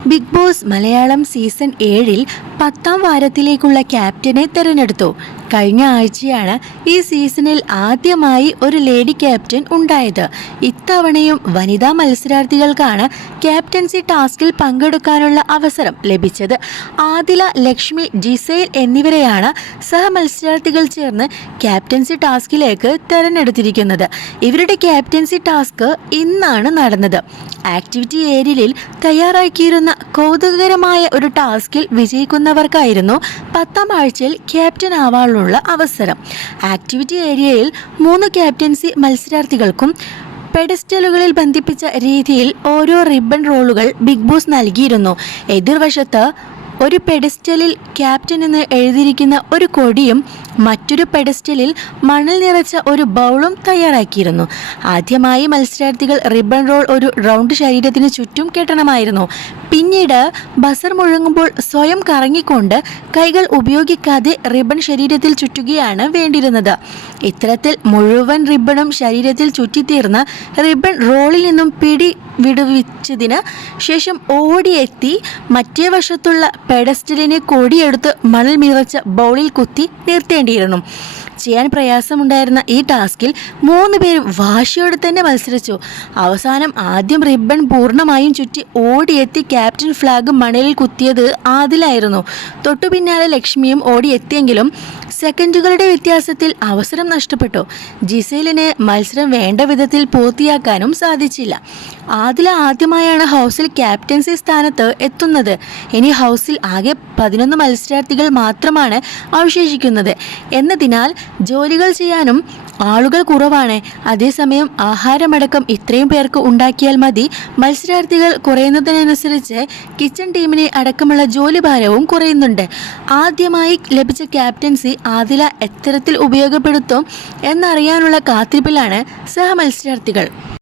Big boss Malayalam season ഏഴിൽ പത്താം വാരത്തിലേക്കുള്ള ക്യാപ്റ്റനെ തിരഞ്ഞെടുത്തു. കഴിഞ്ഞ ആഴ്ചയാണ് ഈ സീസണിൽ ആദ്യമായി ഒരു ലേഡി ക്യാപ്റ്റൻ ഉണ്ടായത്. ഇത്തവണയും വനിതാ മത്സരാർത്ഥികൾക്കാണ് ക്യാപ്റ്റൻസി ടാസ്കിൽ പങ്കെടുക്കാനുള്ള അവസരം ലഭിച്ചത്. ആദില ലക്ഷ്മി ജിസൈൽ എന്നിവരെയാണ് സഹമത്സരാർത്ഥികൾ ചേർന്ന് ക്യാപ്റ്റൻസി ടാസ്കിലേക്ക് തെരഞ്ഞെടുത്തിരിക്കുന്നത്. ഇവരുടെ ക്യാപ്റ്റൻസി ടാസ്ക് ഇന്നാണ് നടന്നത്. ആക്ടിവിറ്റി ഏരിയയിൽ തയ്യാറാക്കിയിരുന്ന കൗതുകകരമായ ഒരു ടാസ്കിൽ വിജയിക്കുന്നവർക്കായിരുന്നു പത്താം ആഴ്ചയിൽ ക്യാപ്റ്റൻ ആവാനുള്ള അവസരം. ആക്ടിവിറ്റി ഏരിയയിൽ മൂന്ന് ക്യാപ്റ്റൻസി മത്സരാർത്ഥികൾക്കും പെഡസ്റ്റലുകളിൽ ബന്ധിപ്പിച്ച രീതിയിൽ ഓരോ റിബൺ റോളുകൾ ബിഗ് ബോസ് നൽകിയിരുന്നു. എതിർവശത്ത് ഒരു പെഡസ്റ്റലിൽ ക്യാപ്റ്റൻ എന്ന് എഴുതിയിരിക്കുന്ന ഒരു കൊടിയും മറ്റൊരു പെഡസ്റ്റലിൽ മണൽ നിറച്ച ഒരു ബൗളും തയ്യാറാക്കിയിരുന്നു. ആദ്യമായി മത്സരാർത്ഥികൾ റിബൺ റോൾ ഒരു റൗണ്ട് ശരീരത്തിന് ചുറ്റും കെട്ടണമായിരുന്നു. പിന്നീട് ബസർ മുഴങ്ങുമ്പോൾ സ്വയം കറങ്ങിക്കൊണ്ട് കൈകൾ ഉപയോഗിക്കാതെ റിബൺ ശരീരത്തിൽ ചുറ്റുകയാണ് വേണ്ടിയിരുന്നത്. ഇത്തരത്തിൽ മുഴുവൻ റിബണും ശരീരത്തിൽ ചുറ്റിത്തീർന്ന് റിബൺ റോളിൽ നിന്നും പിടി വിടുവിച്ചതിന് ശേഷം ഓടിയെത്തി മറ്റേ വശത്തുള്ള പെഡസ്റ്റലിനെ കൊടിയെടുത്ത് മണൽ മികച്ച ബൗളിൽ കുത്തി നിർത്തേണ്ടിയിരുന്നു. ചെയ്യാൻ പ്രയാസമുണ്ടായിരുന്ന ഈ ടാസ്കിൽ മൂന്ന് പേരും വാശിയോടെ തന്നെ മത്സരിച്ചു. അവസാനം ആദ്യം റിബൺ പൂർണമായും ചുറ്റി ഓടിയെത്തി ക്യാപ്റ്റൻ ഫ്ലാഗ് മണലിൽ കുത്തിയത് ആദിലായിരുന്നു. തൊട്ടു പിന്നാലെ ലക്ഷ്മിയും ഓടിയെത്തിയെങ്കിലും സെക്കൻഡുകളുടെ വ്യത്യാസത്തിൽ അവസരം നഷ്ടപ്പെട്ടു. ജിസേലിന് മത്സരം വേണ്ട വിധത്തിൽ പൂർത്തിയാക്കാനും സാധിച്ചില്ല. ആദില ആദ്യമായാണ് ഹൗസിൽ ക്യാപ്റ്റൻസി സ്ഥാനത്ത് എത്തുന്നത്. ഇനി ഹൗസിൽ ആകെ പതിനൊന്ന് മത്സരാർത്ഥികൾ മാത്രമാണ് അവശേഷിക്കുന്നത്. എന്നതിനാൽ ജോലികൾ ചെയ്യാനും ആളുകൾ കുറവാണ്. അതേസമയം ആഹാരമടക്കം ഇത്രയും പേർക്ക് ഉണ്ടാക്കിയാൽ മതി. മത്സരാർത്ഥികൾ കുറയുന്നതിനനുസരിച്ച് കിച്ചൺ ടീമിനെ അടക്കമുള്ള ജോലിഭാരവും കുറയുന്നുണ്ട്. ആദ്യമായി ലഭിച്ച ക്യാപ്റ്റൻസി ആദില എത്തരത്തിൽ ഉപയോഗപ്പെടുത്തും എന്നറിയാനുള്ള കാത്തിരിപ്പിലാണ് സഹമത്സരാർത്ഥികൾ.